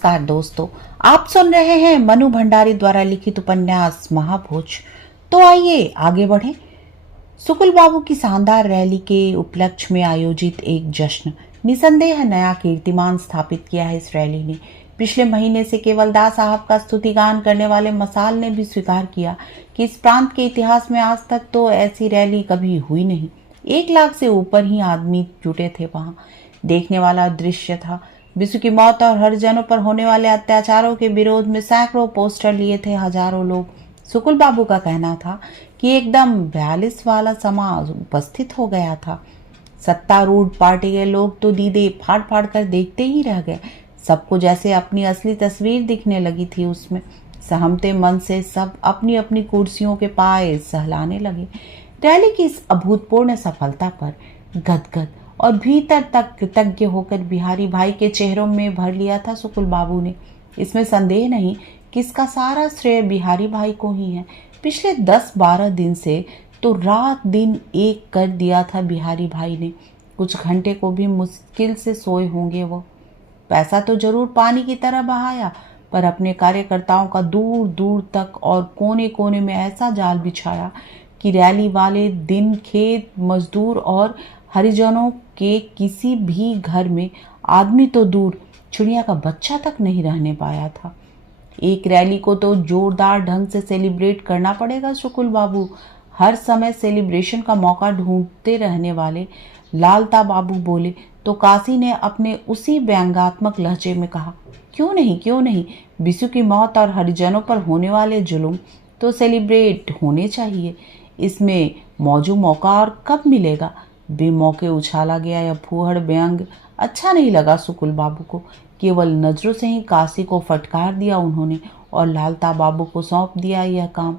नमस्कार दोस्तों, आप सुन रहे हैं मनु भंडारी द्वारा लिखित उपन्यास महाभोज। तो आइए आगे बढ़ें। सुकुल बाबू की शानदार रैली के उपलक्ष्य में आयोजित एक जश्न निसंदेह नया कीर्तिमान स्थापित किया है। इस रैली ने पिछले महीने से केवल दास साहब का स्तुतिगान करने वाले मसाल ने भी स्वीकार किया कि इस प्रांत के इतिहास में आज तक तो ऐसी रैली कभी हुई नहीं। 1 लाख से ऊपर ही आदमी जुटे थे। वहां देखने वाला दृश्य था। बिसु की मौत और हरिजनों पर होने वाले अत्याचारों के विरोध में सैकड़ों पोस्टर लिए थे हजारों लोग। सुकुल बाबू का कहना था कि एकदम 42 वाला समाज उपस्थित हो गया था। सत्तारूढ़ पार्टी के लोग तो दीदे फाड़ फाड़ कर देखते ही रह गए। सबको जैसे अपनी असली तस्वीर दिखने लगी थी उसमें। सहमते मन से सब अपनी अपनी कुर्सियों के पाए सहलाने लगे। रैली की इस अभूतपूर्व सफलता पर गदगद और भीतर तक कृतज्ञ होकर बिहारी भाई के चेहरों में भर लिया था सुकुल बाबू ने। इसमें संदेह नहीं कि इसका सारा श्रेय बिहारी भाई को ही है। पिछले 10-12 दिन से तो रात दिन एक कर दिया था बिहारी भाई ने। कुछ घंटे को भी मुश्किल से सोए होंगे वो। पैसा तो जरूर पानी की तरह बहाया, पर अपने कार्यकर्ताओं का दूर दूर तक और कोने कोने में ऐसा जाल बिछाया कि रैली वाले दिन खेत मजदूर और हरिजनों के किसी भी घर में आदमी तो दूर, चिड़िया का बच्चा तक नहीं रहने पाया था। एक रैली को तो जोरदार ढंग से सेलिब्रेट करना पड़ेगा सुकुल बाबू। हर समय सेलिब्रेशन का मौका ढूंढते रहने वाले लालता बाबू बोले तो काशी ने अपने उसी व्यंग्यात्मक लहजे में कहा, क्यों नहीं, बिसु की मौत और हरिजनों पर होने वाले जुल्म तो सेलिब्रेट होने चाहिए। इसमें मौजू मौका और कब मिलेगा। बेमौके उछाला गया या फूहड़ व्यंग अच्छा नहीं लगा सुकुल बाबू को। केवल नजरों से ही काशी को फटकार दिया उन्होंने और लालता बाबू को सौंप दिया यह काम।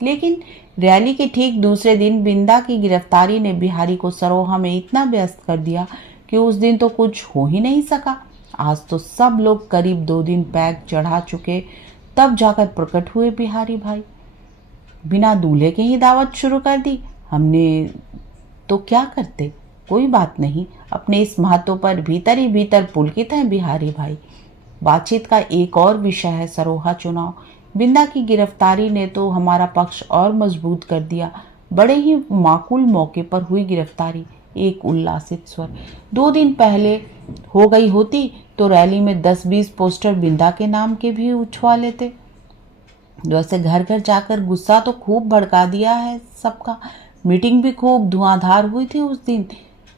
लेकिन रैली के ठीक दूसरे दिन बिंदा की गिरफ्तारी ने बिहारी को सरोहा में इतना व्यस्त कर दिया कि उस दिन तो कुछ हो ही नहीं सका। आज तो सब लोग करीब 2 दिन पैक चढ़ा चुके, तब जाकर प्रकट हुए बिहारी भाई। बिना दूल्हे के ही दावत शुरू कर दी हमने तो क्या करते। कोई बात नहीं, अपने इस महत्व पर भीतर ही भीतर पुलकित हैं बिहारी भाई। बातचीत का एक और विषय है सरोहा चुनाव। बिंदा की गिरफ्तारी ने तो हमारा पक्ष और मजबूत कर दिया। बड़े ही माकूल मौके पर हुई गिरफ्तारी। एक उल्लासित स्वर। 2 दिन पहले हो गई होती तो रैली में 10-20 पोस्टर बिंदा के नाम के भी उछवा लेते। वैसे घर घर जाकर गुस्सा तो खूब भड़का दिया है सबका। मीटिंग भी खूब धुआंधार हुई थी उस दिन।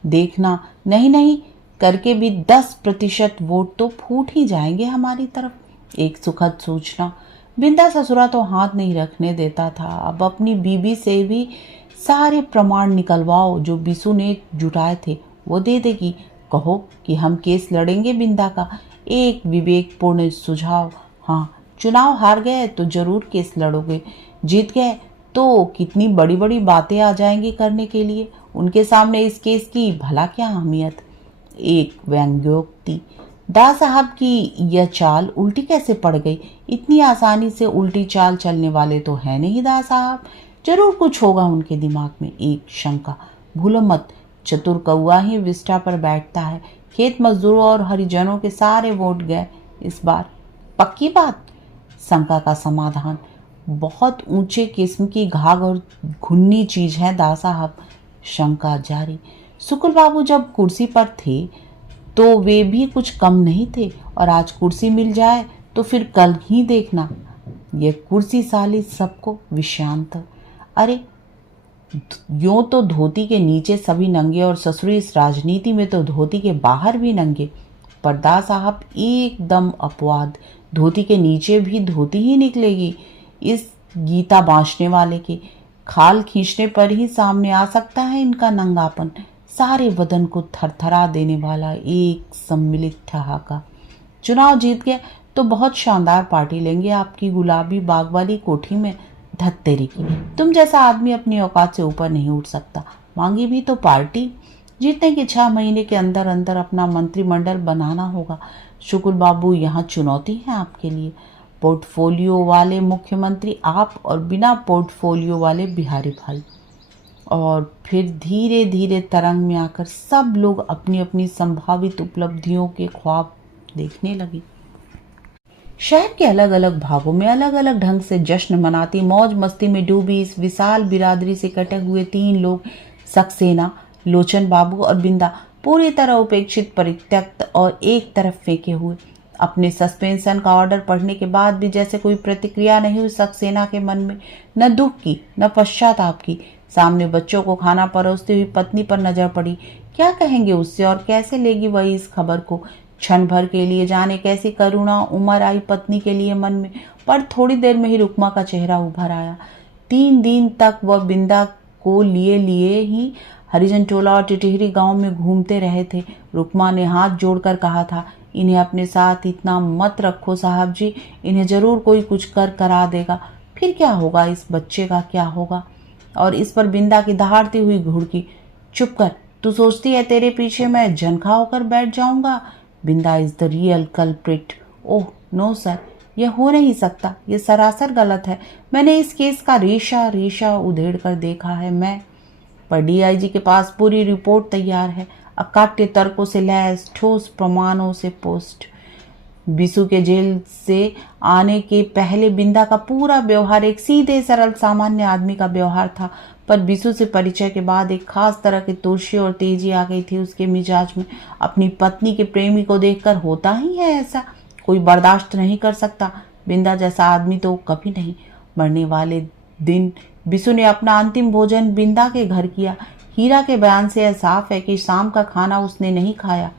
देखना नहीं करके भी 10% वोट तो फूट ही जाएंगे हमारी तरफ। एक सुखद सूचना, बिंदा ससुरा तो हाथ नहीं रखने देता था। अब अपनी बीबी से भी सारे प्रमाण निकलवाओ जो बिसु ने जुटाए थे वो दे देगी। कहो कि हम केस लड़ेंगे बिंदा का। एक विवेकपूर्ण सुझाव। हाँ, चुनाव हार गए तो जरूर केस लड़ोगे, जीत गए तो कितनी बड़ी बड़ी बातें आ जाएंगी करने के लिए। उनके सामने इस केस की भला क्या अहमियत। एक व्यंग्योक्ति। दास साहब की यह चाल उल्टी कैसे पड़ गई। इतनी आसानी से उल्टी चाल चलने वाले तो है नहीं दास साहब। जरूर कुछ होगा उनके दिमाग में। एक शंका। भूलो मत, चतुर कौआ ही विष्ठा पर बैठता है। खेत मजदूरों और हरिजनों के सारे वोट गए इस बार। पक्की बात। शंका का समाधान। बहुत ऊंचे किस्म की घाघ और घुन्नी चीज है दास साहब। शंका जारी। सुकुल बाबू जब कुर्सी पर थे तो वे भी कुछ कम नहीं थे, और आज कुर्सी मिल जाए तो फिर कल ही देखना ये कुर्सी साली सबको विषयांतर। अरे यूं तो धोती के नीचे सभी नंगे, और ससुरी इस राजनीति में तो धोती के बाहर भी नंगे। पर दास साहब एकदम अपवाद। धोती के नीचे भी धोती ही निकलेगी। इस गीता बांचने वाले के खाल खींचने पर ही सामने आ सकता है इनका नंगापन। सारे बदन को थरथरा देने वाला एक सम्मिलित ठहाका। चुनाव जीत गए तो बहुत शानदार पार्टी लेंगे आपकी गुलाबी बाग वाली कोठी में। धत्तेरी की, तुम जैसा आदमी अपनी औकात से ऊपर नहीं उठ सकता। मांगी भी तो पार्टी। जीतने के 6 महीने के अंदर अंदर अपना मंत्रिमंडल बनाना होगा। शुकुल बाबू, यहाँ चुनौती है आपके लिए। पोर्टफोलियो वाले मुख्यमंत्री आप और बिना पोर्टफोलियो वाले बिहारी भाई। और फिर धीरे धीरे तरंग में आकर सब लोग अपनी अपनी संभावित उपलब्धियों के ख्वाब देखने लगे। शहर के अलग अलग भागों में अलग अलग ढंग से जश्न मनाती, मौज मस्ती में डूबी इस विशाल बिरादरी से कटे हुए 3 लोग, सक्सेना, लोचन बाबू और बिंदा, पूरी तरह उपेक्षित, परित्यक्त और एक तरफ फेंके हुए। अपने सस्पेंशन का ऑर्डर पढ़ने के बाद भी जैसे कोई प्रतिक्रिया नहीं हुई सक्सेना के मन में, न दुख की न पश्चाताप की। सामने बच्चों को खाना परोसती हुई पत्नी पर नजर पड़ी। क्या कहेंगे उससे और कैसे लेगी वही इस खबर को? क्षण भर के लिए जाने कैसी करुणा उमड़ आई पत्नी के लिए मन में, पर थोड़ी देर में ही रुकमा का चेहरा उभर आया। 3 दिन तक वह बिंदा को लिए लिए ही हरिजन टोला और टिटहरी गांव में घूमते रहे थे। रुकमा ने हाथ जोड़कर कहा था, इन्हें अपने साथ इतना मत रखो साहब जी, इन्हें जरूर कोई कुछ कर करा देगा। फिर क्या होगा, इस बच्चे का क्या होगा? और इस पर बिंदा की दहाड़ती हुई घुड़की, चुप कर, तू सोचती है तेरे पीछे मैं जनखा होकर बैठ जाऊंगा? Binda is the real culprit. Oh no sir, यह हो नहीं सकता, यह सरासर गलत है। मैंने इस केस का रेशा रेशा उधेड़ कर देखा है मैं, पर डीआईजी के पास पूरी रिपोर्ट तैयार है, अकाट्य तर्कों से लैस, ठोस प्रमाणों से पोस्ट। बिसु के जेल से आने के पहले बिंदा का पूरा व्यवहार एक सीधे सरल सामान्य आदमी का व्यवहार था, पर बिसु से परिचय के बाद एक खास तरह की तुर्शी और तेजी आ गई थी उसके मिजाज में। अपनी पत्नी के प्रेमी को देखकर होता ही है ऐसा, कोई बर्दाश्त नहीं कर सकता। बिंदा जैसा आदमी तो कभी नहीं। मरने वाले दिन बिसु ने अपना अंतिम भोजन बिंदा के घर किया। हीरा के बयान से यह साफ है कि शाम का खाना उसने नहीं खाया।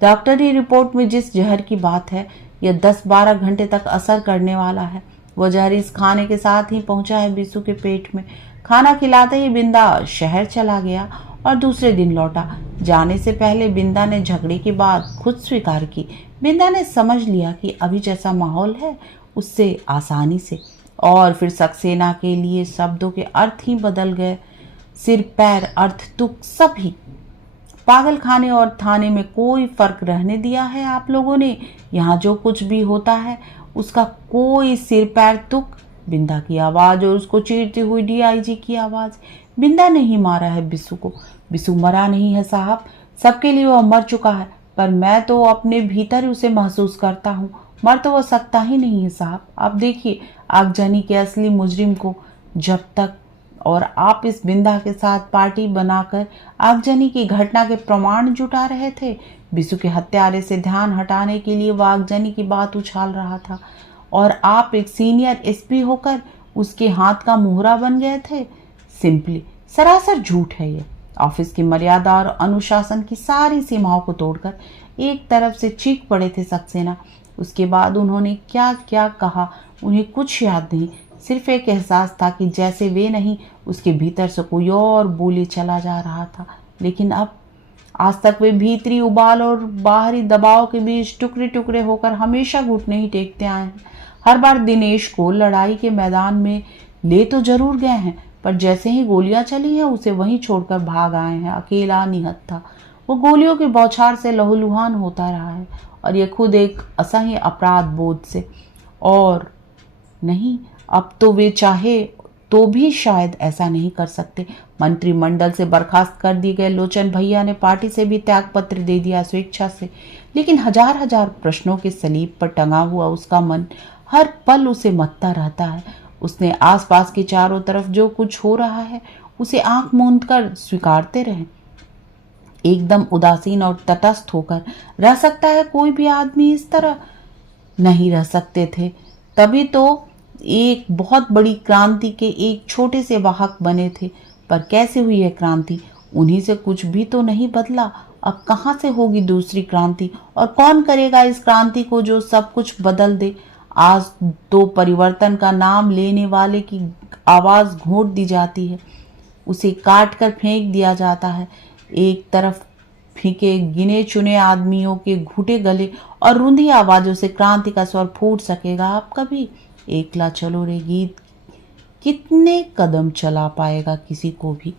डॉक्टरी रिपोर्ट में जिस जहर की बात है, यह 10-12 घंटे तक असर करने वाला है। वह जहर इस खाने के साथ ही पहुंचा है बिसु के पेट में। खाना खिलाते ही बिंदा शहर चला गया और दूसरे दिन लौटा। जाने से पहले बिंदा ने झगड़े की बात खुद स्वीकार की। बिंदा ने समझ लिया कि अभी जैसा माहौल है उससे आसानी से, और फिर सक्सेना के लिए शब्दों के अर्थ ही बदल गए। सिर पैर अर्थ तुक सभी। पागल खाने और थाने में कोई फर्क रहने दिया है आप लोगों ने? यहाँ जो कुछ भी होता है उसका कोई सिर पैर तुक? बिंदा की आवाज और उसको चीरती हुई डीआईजी की आवाज। बिंदा ने ही मारा है बिसु को। बिसु मरा नहीं है साहब, सबके लिए वह मर चुका है, पर मैं तो अपने भीतर उसे महसूस करता हूँ। मर तो वह सकता ही नहीं है साहब। आप देखिए आगजनी के असली मुजरिम को। जब तक और आप इस बिंदा के साथ पार्टी बनाकर आगजनी की घटना के प्रमाण जुटा रहे थे, बिसु के हत्यारे से ध्यान हटाने के लिए वह आगजनी की बात उछाल रहा था, और आप एक सीनियर एसपी होकर उसके हाथ का मोहरा बन गए थे। सिंपली सरासर झूठ है ये। ऑफिस की मर्यादा और अनुशासन की सारी सीमाओं को तोड़कर एक तरफ से चीख पड़े थे सक्सेना। उसके बाद उन्होंने क्या क्या कहा उन्हें कुछ याद नहीं, सिर्फ एक एहसास था कि जैसे वे नहीं, उसके भीतर से कोई और बोले चला जा रहा था। लेकिन अब आज तक वे भीतरी उबाल और बाहरी दबाव के बीच टुकड़े टुकड़े होकर हमेशा घुटने ही टेकते आए हैं। हर बार दिनेश को लड़ाई के मैदान में ले तो जरूर गए हैं, पर जैसे ही गोलियां चली हैं उसे वहीं छोड़कर भाग आए हैं। अकेला निहत्था वो गोलियों की बौछार से लहूलुहान होता रहा है, और ये खुद एक असह्य अपराध बोध से। और नहीं, अब तो वे चाहे तो भी शायद ऐसा नहीं कर सकते। मंत्रिमंडल से बर्खास्त कर दिए गए लोचन भैया ने पार्टी से भी त्याग पत्र दे दिया स्वेच्छा से, लेकिन हजार हजार प्रश्नों के सलीब पर टंगा हुआ उसका मन हर पल उसे मत्ता रहता है। उसने आसपास के चारों तरफ जो कुछ हो रहा है उसे आंख मूंद कर स्वीकारते रहे। एकदम उदासीन और तटस्थ होकर रह सकता है कोई भी आदमी इस तरह? नहीं रह सकते थे। तभी तो एक बहुत बड़ी क्रांति के एक छोटे से वाहक बने थे। पर कैसे हुई है क्रांति? उन्हीं से कुछ भी तो नहीं बदला। अब कहाँ से होगी दूसरी क्रांति? और कौन करेगा इस क्रांति को जो सब कुछ बदल दे? आज तो परिवर्तन का नाम लेने वाले की आवाज घोंट दी जाती है, उसे काट कर फेंक दिया जाता है। एक तरफ फीके गिने चुने आदमियों के घुटे गले और रुंधी आवाजों से क्रांति का स्वर फूट सकेगा आप कभी? एकला चलो रे गीत कितने कदम चला पाएगा किसी को भी?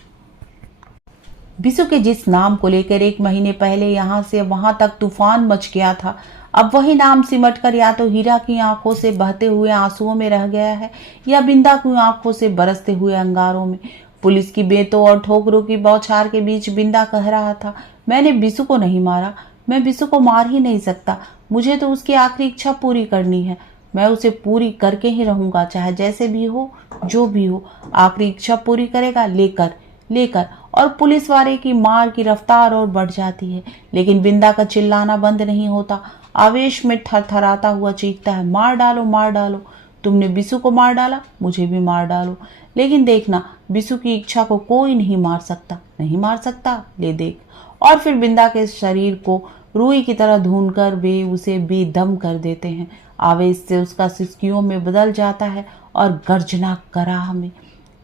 बिसु के जिस नाम को लेकर 1 महीने पहले यहाँ से वहां तक तूफान मच गया था, अब वही नाम सिमटकर या तो हीरा की आंखों से बहते हुए आंसुओं में रह गया है, या बिंदा की आंखों से बरसते हुए अंगारों में। पुलिस की बेतों और ठोकरों की बौछार के बीच बिंदा कह रहा था, मैंने बिसु को नहीं मारा, मैं बिसु को मार ही नहीं सकता। मुझे तो उसकी आखिरी इच्छा पूरी करनी है। मैं उसे पूरी करके ही रहूंगा, चाहे जैसे भी हो, जो भी हो। आखिरी इच्छा पूरी करेगा, लेकर लेकर और पुलिस वाले की मार की रफ्तार और बढ़ जाती है। लेकिन बिंदा का चिल्लाना बंद नहीं होता। आवेश में थरथराता हुआ चीखता है, मार डालो, मार डालो। तुमने बिसु को मार डाला, मुझे भी मार डालो। लेकिन देखना, बिसु की इच्छा को कोई नहीं मार सकता, नहीं मार सकता, ले देख। और फिर बिंदा के शरीर को रुई की तरह ढूंढकर वे उसे बेदम कर देते हैं। आवेश से उसका सिसकियों में बदल जाता है और गर्जना कराह में।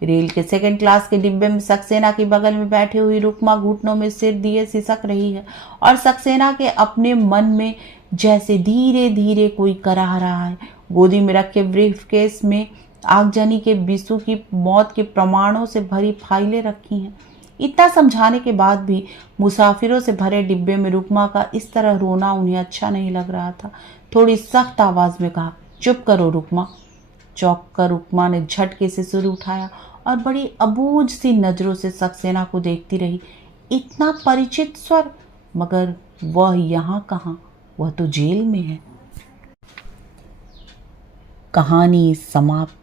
रेल के सेकंड क्लास के डिब्बे में सक्सेना के बगल में बैठी हुई रुकमा घुटनों में सिर दिए सिसक रही है और सक्सेना के अपने मन में जैसे धीरे धीरे कोई कराह रहा है। गोदी में रखे ब्रीफकेस में आगजनी के बिसु की मौत के प्रमाणों से भरी फाइलें रखी हैं। इतना समझाने के बाद भी मुसाफिरों से भरे डिब्बे में रुकमा का इस तरह रोना उन्हें अच्छा नहीं लग रहा था। थोड़ी सख्त आवाज में कहा, चुप करो रुकमा। चौंक कर रुकमा ने झटके से सिर उठाया और बड़ी अबूझ सी नजरों से सक्सेना को देखती रही। इतना परिचित स्वर, मगर वह यहाँ कहाँ, वह तो जेल में है। कहानी समाप्त।